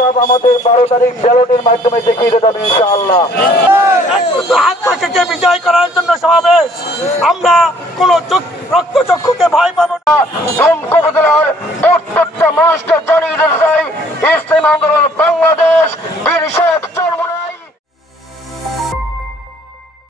জবাব আমাদের বারো তারিখ ব্যালটের মাধ্যমে দেখিয়ে দেবেন ইনশাআল্লাহ। বিজয় করার জন্য সমাবেশ আমরা কোন রক্তচক্ষুকে ভয় পাবো না। ধূমকোটা জেলার প্রত্যেকটা মানুষকে জানিয়ে দিতে চাই ইসলাম আন্দোলন বাংলাদেশ বিরসা